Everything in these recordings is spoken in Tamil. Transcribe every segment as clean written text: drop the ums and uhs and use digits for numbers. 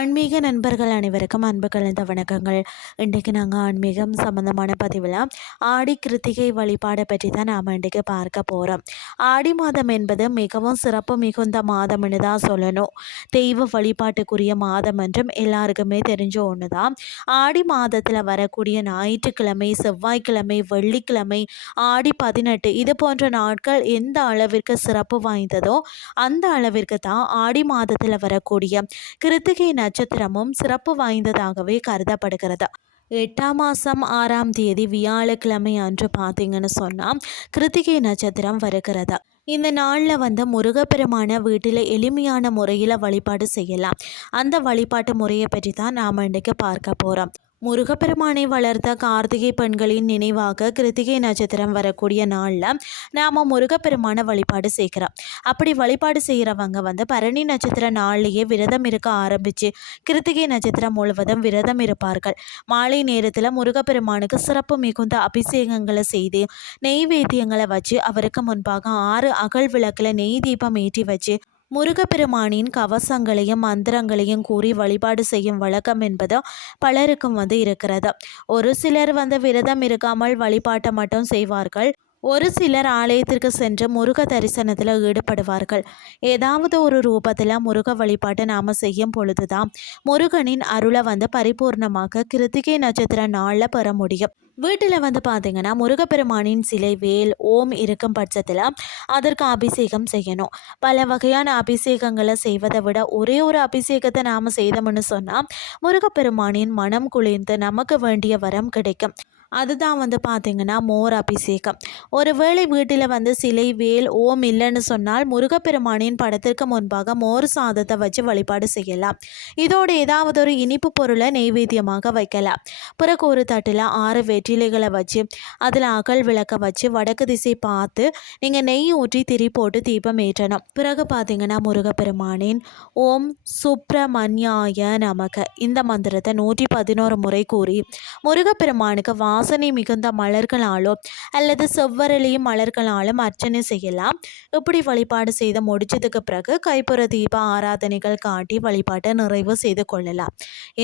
ஆன்மீக நண்பர்கள் அனைவருக்கும் அன்பு கலந்த வணக்கங்கள். இன்றைக்கு நாங்கள் ஆன்மீகம் சம்பந்தமான பதிவில் ஆடி கிருத்திகை வழிபாடை பற்றி தான் நாம் இன்றைக்கு பார்க்க போகிறோம். ஆடி மாதம் என்பது மிகவும் சிறப்பு மிகுந்த மாதம்னு தான் சொல்லணும். தெய்வ வழிபாட்டுக்குரிய மாதம் என்றும் எல்லாருக்குமே தெரிஞ்ச ஒன்று தான். ஆடி மாதத்தில் வரக்கூடிய ஞாயிற்றுக்கிழமை, செவ்வாய்க்கிழமை, வெள்ளிக்கிழமை, ஆடி 18 இது போன்ற நாட்கள் எந்த அளவிற்கு சிறப்பு வாய்ந்ததோ அந்த அளவிற்கு தான் ஆடி மாதத்தில் வரக்கூடிய கிருத்திகை நட்சத்திரமும் சிறப்பு வாய்ந்ததாகவே கருதப்படுகிறது. 8ஆம் மாதம் 6ஆம் தேதி வியாழக்கிழமை அன்று பார்த்தீங்கன்னு சொன்னால் கிருத்திகை நட்சத்திரம் வருகிறது. இந்த நாளில் முருகப்பெருமான வீட்டில் எளிமையான முறையில் வழிபாடு செய்யலாம். அந்த வழிபாட்டு முறையை பற்றி தான் நாம் இன்றைக்கு பார்க்க போகிறோம். முருகப்பெருமானை வளர்த்த கார்த்திகை பெண்களின் நினைவாக கிருத்திகை நட்சத்திரம் வரக்கூடிய நாளில் நாம் முருகப்பெருமான வழிபாடு செய்கிறோம். அப்படி வழிபாடு செய்கிறவங்க பரணி நட்சத்திர நாள்லேயே விரதம் இருக்க ஆரம்பித்து கிருத்திகை நட்சத்திரம் முழுவதும் விரதம் இருப்பார்கள். மாலை நேரத்தில் முருகப்பெருமானுக்கு சிறப்பு மிகுந்த அபிஷேகங்களை செய்து நெய்வேத்தியங்களை வச்சு அவருக்கு முன்பாக 6 அகல் விளக்கில் நெய் தீபம் ஏற்றி வச்சு முருகப்பெருமானின் கவசங்களையும் மந்திரங்களையும் கூறி வழிபாடு செய்யும் வழக்கம் என்பது பலருக்கும் இருக்கிறது. ஒரு சிலர் விரதம் இருக்காமல் வழிபாட்டை மட்டும் செய்வார்கள். ஒரு சிலர் ஆலயத்திற்கு சென்று முருக தரிசனத்தில் ஈடுபடுவார்கள். ஏதாவது ஒரு ரூபத்தில் முருக வழிபாட்டை நாம் செய்யும் பொழுதுதான் முருகனின் அருளை பரிபூர்ணமாக கிருத்திகை நட்சத்திர நாளில் பெற முடியும். வீட்டில் பார்த்தீங்கன்னா முருகப்பெருமானின் சிலை, வேல், ஓம் இருக்கும் பட்சத்தில் அதற்கு அபிஷேகம் செய்யணும். பல வகையான அபிஷேகங்களை செய்வதை விட ஒரே ஒரு அபிஷேகத்தை நாம் செய்தோம்னு சொன்னால் முருகப்பெருமானின் மனம் குளிர்ந்து நமக்கு வேண்டிய வரம் கிடைக்கும். அதுதான் பார்த்திங்கன்னா மோர் அபிஷேகம். ஒருவேளை வீட்டில் சிலை, வேல், ஓம் இல்லைன்னு சொன்னால் முருகப்பெருமானின் படத்திற்கு முன்பாக மோர் சாதத்தை வச்சு வழிபாடு செய்யலாம். இதோடு ஏதாவது ஒரு இனிப்பு பொருளை நெய்வேத்தியமாக வைக்கலாம். பிறகு ஒரு தட்டில் 6 வெற்றிலைகளை வச்சு அதில் அகல் விளக்க வச்சு வடக்கு திசை பார்த்து நீங்கள் நெய் ஊற்றி திரி போட்டு தீபம் ஏற்றணும். பிறகு பார்த்திங்கன்னா முருகப்பெருமானின் ஓம் சுப்பிரமணியாய நமக இந்த மந்திரத்தை 111 முறை கூறி முருகப்பெருமானுக்கு வாசனை மிகுந்த மலர்களாலோ அல்லது செவ்வரளியும் மலர்களாலும் அர்ச்சனை செய்யலாம். இப்படி வழிபாடு செய்து முடிச்சதுக்கு பிறகு கைப்புற தீப ஆராதனைகள் காட்டி வழிபாட்டை நிறைவு செய்து கொள்ளலாம்.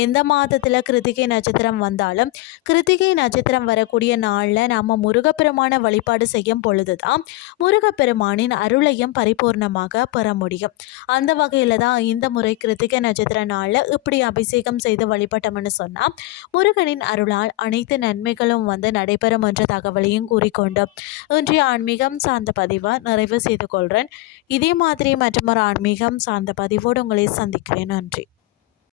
எந்த மாதத்தில் கிருத்திகை நட்சத்திரம் வந்தாலும் கிருத்திகை நட்சத்திரம் வரக்கூடிய நாளில் நம்ம முருகப்பெருமான வழிபாடு செய்யும் பொழுதுதான் முருகப்பெருமானின் அருளையும் பரிபூர்ணமாக பெற முடியும். அந்த வகையில் தான் இந்த முறை கிருத்திகை நட்சத்திர நாளில் இப்படி அபிஷேகம் செய்து வழிபட்டோம்னு சொன்னால் முருகனின் அருளால் அனைத்து நன்மைகளும் நடைபெறும் என்ற தகவலையும் கூறிக்கொண்டு இன்றைய ஆன்மீகம் சார்ந்த பதிவை நிறைவு செய்து கொள்கிறேன். இதே மாதிரி மற்றொரு ஆன்மீகம் சார்ந்த பதிவோடு உங்களை சந்திக்கிறேன். நன்றி.